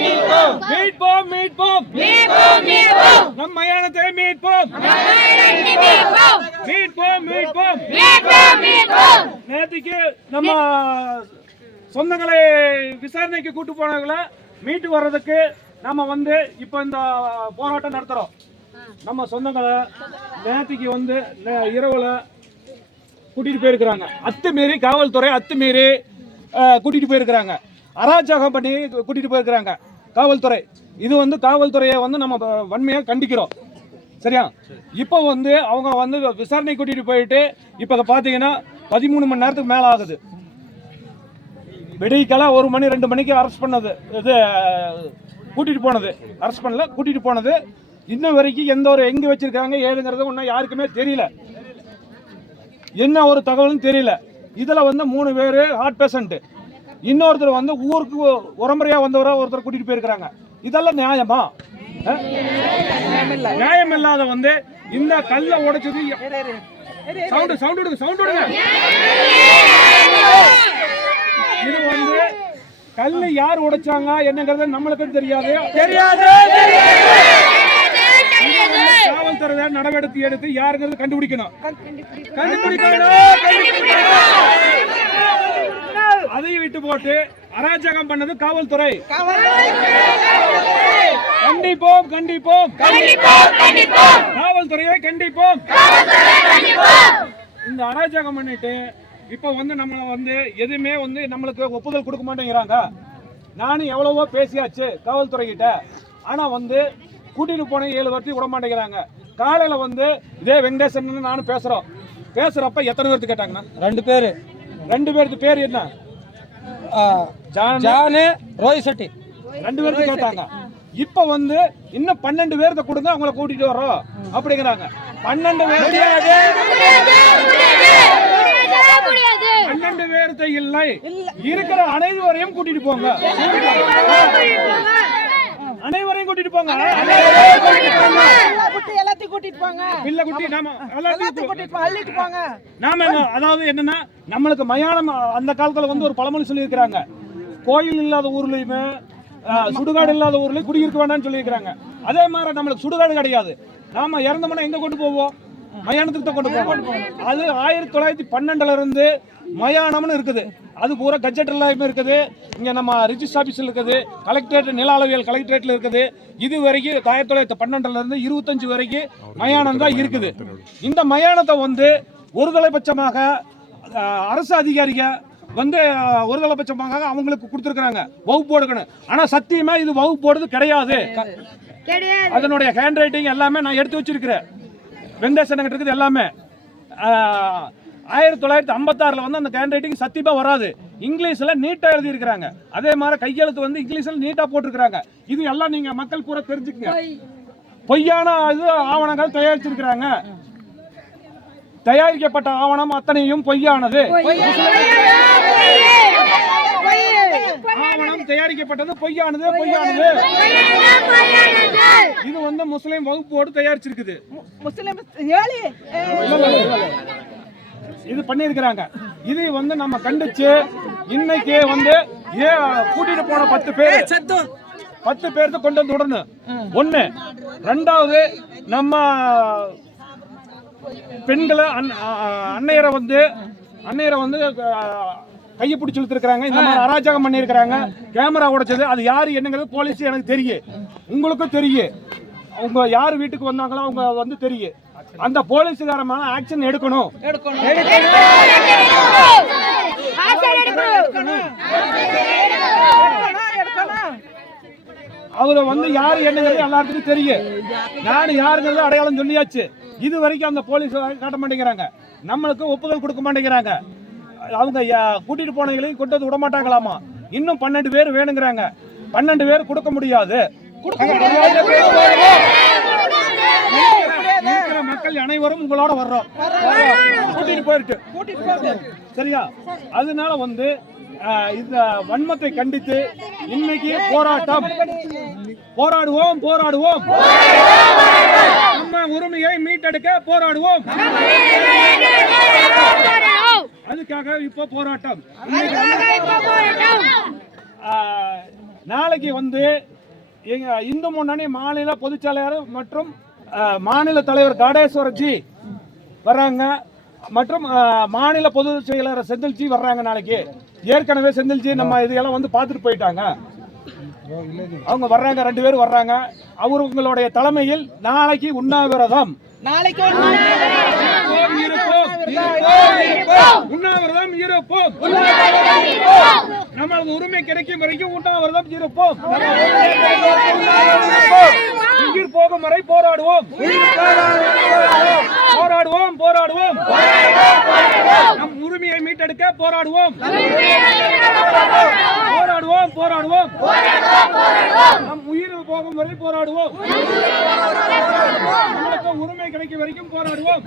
மீட்போம் மீட்போம் மீட்போம் நம் மயானத்தை மீட்போம் மீட்போம் மீட்போம். நேற்றுக்கு நம்ம சொந்தங்களை விசாரணைக்கு கூட்டு போனவங்கள மீட்டு வர்றதுக்கு நம்ம வந்து இப்ப இந்த போராட்டம் நடத்துறோம். நம்ம சொந்தங்களை நேற்றுக்கு வந்து இரவுல கூட்டிட்டு போயிருக்கிறாங்க. அத்துமீறி காவல்துறை அத்துமீறி கூட்டிட்டு போயிருக்கிறாங்க. அராஜகம் பண்ணி கூட்டிட்டு போயிருக்கிறாங்க காவல்துறை. இது வந்து காவல்துறையை வந்து நம்ம வன்மையாக கண்டிக்கிறோம். சரியா? இப்போ வந்து அவங்க வந்து விசாரணை கூட்டிட்டு போயிட்டு இப்போ பார்த்தீங்கன்னா 13 மணி நேரத்துக்கு மேலே ஆகுது. விடிக்கெல்லாம் 1 மணி 2 மணிக்கு அரெஸ்ட் பண்ணது, இது கூட்டிட்டு போனது, அரெஸ்ட் பண்ணல கூட்டிட்டு போனது. இன்னும் வரைக்கும் எந்த ஒரு எங்கே வச்சிருக்காங்க ஏதுங்கிறது ஒன்றும் யாருக்குமே தெரியல, என்ன ஒரு தகவலும் தெரியல. இதில் வந்து 3 பேர் ஹார்ட் பேஷண்ட், இன்னொருத்தர் வந்து ஊருக்கு உரம்பரையாக வந்தவரை ஒருத்தர் கூட்டிட்டு போயிருக்கிறாங்க. இதெல்லாம் நியாயமா? நியாயம் இல்லாத வந்து இந்த கல்லை உடைச்சது. சவுண்ட் விடுங்க. இது வந்து கல்லு யார் உடைச்சாங்க என்னங்கிறது நம்மளுக்கு தெரியாது. காவல்துறை நடவடிக்கை எடுத்து யாருங்கிறது கண்டுபிடிக்கணும். அதை விட்டு போட்டு அராஜகம் பண்ணது காவல்துறை. கண்டிப்போம் காவல்துறையை கண்டிப்போம். இந்த அராஜகம் பண்ணிட்டு இப்ப வந்து நம்ம வந்து எதுவுமே வந்து நம்மளுக்கு ஒப்புதல் கொடுக்க மாட்டேங்கிறாங்க. நானும் எவ்வளவோ பேசியாச்சு காவல்துறை கிட்ட, ஆனா வந்து கூட்டிட்டு போன 7 வருஷம் விட மாட்டேங்கிறாங்க. காலையில வந்து இதே வெங்கடேசன் நானும் பேசுறப்ப எத்தனை பேருக்கு கேட்டாங்கன்னா 2 பேர். 2 பேருக்கு பேர் என்ன? ஜானு ரோய் செட்டி 2 பேருக்கு கேட்டாங்க. இப்ப வந்து இன்னும் 12 பேர்த்த கொடுங்க அவங்கள கூட்டிட்டு வரோம் அப்படிங்கிறாங்க. 12 பேர்த்த இல்லை, இருக்கிற அனைவரையும் கூட்டிட்டு போங்க. அனைவரையும் கூட்டிட்டு போங்க. அதாவது என்னன்னா நம்மளுக்கு மயானம் அந்த காலத்துல வந்து ஒரு பழமொழி சொல்லி இருக்கிறாங்க, கோயில் இல்லாத ஊர்லயுமே சுடுகாடு இல்லாத ஊர்லயும் குடியிருக்க வேண்டாம்னு சொல்லி இருக்கிறாங்க. அதே மாதிரி நம்மளுக்கு சுடுகாடு கிடையாது. நாம இறந்தோம்னா எங்க கொண்டு போவோம்? மயானத்துக்கு தான் கொண்டு போவோம். அது 1912 இருந்து மயானம்னு இருக்குது. அது பூரா கஜெட் எல்லாமே இருக்குது. இங்க நம்ம ரிஜிஸ்டர் ஆபீஸ்ல இருக்குது, கலெக்டரேட் நில அளவியல் கலெக்டரேட்ல இருக்குது. இது வரைக்கும் 1912 இருந்து 25 வரைக்கும் மயானம் தான் இருக்குது. இந்த மயானத்தை வந்து ஒருதலைபட்சமாக அரசு அதிகாரிக வந்து ஒருதலைபட்சமாக அவங்களுக்கு கொடுத்துருக்காங்க வகுப்பு போடுக்கணும். ஆனா சத்தியமா இது வகுப்பு போடுறது கிடையாது. அதனுடைய ஹேண்ட் ரைட்டிங் எல்லாமே நான் எடுத்து வச்சிருக்கிறேன். வெங்கடேசன் கிட்ட இருக்குது எல்லாமே. 1956 வந்து அந்த ஹேண்ட் ரைட்டிங் சத்தியமா வராது. இங்கிலீஷ்ல நீட்டா எழுதி இருக்கிறாங்க. அதே மாதிரி கையெழுத்து வந்து இங்கிலீஷ்ல நீட்டா போட்டிருக்கிறாங்க. இது எல்லாம் நீங்க மக்கள் பூரா தெரிஞ்சுக்கங்க. பொய்யான இது ஆவணங்கள் தயாரிச்சிருக்கிறாங்க. தயாரிக்கப்பட்ட ஆவணம் அத்தனையும் பொய்யானது. ஆவணம் தயாரிக்கப்பட்டது பொய்யானது. இது வந்து முஸ்லிம் வகுப்போடு தயாரிச்சிருக்குது. இது பண்ணிருக்கிறாங்க. இது வந்து நம்ம கண்டிச்சு இன்னைக்கு வந்து கூட்டிட்டு போன 10 பேருக்கு கொண்டு வந்து விடணும். 1. 2வது நம்ம பெண்களை அன்னையரை வந்து கையை பிடிச்சி இழுத்துருக்காங்க. இந்த மாதிரி அராஜகம் பண்ணியிருக்கிறாங்க. கேமரா உடைச்சது அது யாரு என்னங்கிறது போலீஸ் எனக்கு தெரியும், உங்களுக்கும் தெரியும். அவங்க யார் வீட்டுக்கு வந்தாங்களோ அவங்க வந்து தெரியும். அந்த போலீஸ்காரமான ஆக்ஷன் எடுக்கணும். அவரை வந்து யாரு என்னங்கிறது எல்லாத்துக்கும் தெரியும். நான் யாருங்கிறது அடையாளம் சொல்லியாச்சு. இது வரைக்கும் அந்த போலீஸ் காட்ட மாட்டேங்கிறாங்க, நம்மளுக்கு ஒப்புதல் கொடுக்க மாட்டேங்கிறாங்க. அவங்க கூட்டிட்டு போனவங்களையும் கொண்டு வந்து விட மாட்டாங்களாமா. இன்னும் 12 பேர் வேணுங்கிறாங்க. 12 பேர் கொடுக்க முடியாது. மக்கள் அனைவரும் உங்களோட வர்றோம், கூட்டிட்டு போயிட்டு சரியா? அதனால வந்து இந்த வன்மத்தை கண்டித்து இன்னைக்கு போராடுவோம். நம்ம உரிமையை மீட்டெடுக்க போராடுவோம். அதுக்காக இப்போ போராட்டம். நாளைக்கு வந்து எங்க இந்து முன்னணி மாநில பொதுச் செயலாளர் மற்றும் மாநில தலைவர் காடேஸ்வரஜி வர்றாங்க மற்றும் மாநில பொதுச் செயலாளர் செந்தில்ஜி வர்றாங்க. நாளைக்கு ஏற்கனவே செந்தில்ஜி நம்ம இதெல்லாம் வந்து பார்த்துட்டு போயிட்டாங்க. அவங்க வர்றாங்க, 2 பேரும் வர்றாங்க. அவர்களுடைய தலைமையில் நாளைக்கு உண்ணாவிரதம் உண்ணாவிரதம் இருப்போம். நமது உரிமை கிடைக்கும் வரைக்கும் உண்ணாவிரதம் இருப்போம். உயிர் போகும் வரை போராடுவோம் போராடுவோம் போராடுவோம். நம் உரிமையை மீட்டெடுக்க போராடுவோம் போராடுவோம் போராடுவோம். நம் உயிர் போகும் வரை போராடுவோம். நம்மளுக்கு உரிமை கிடைக்கும் வரைக்கும் போராடுவோம்.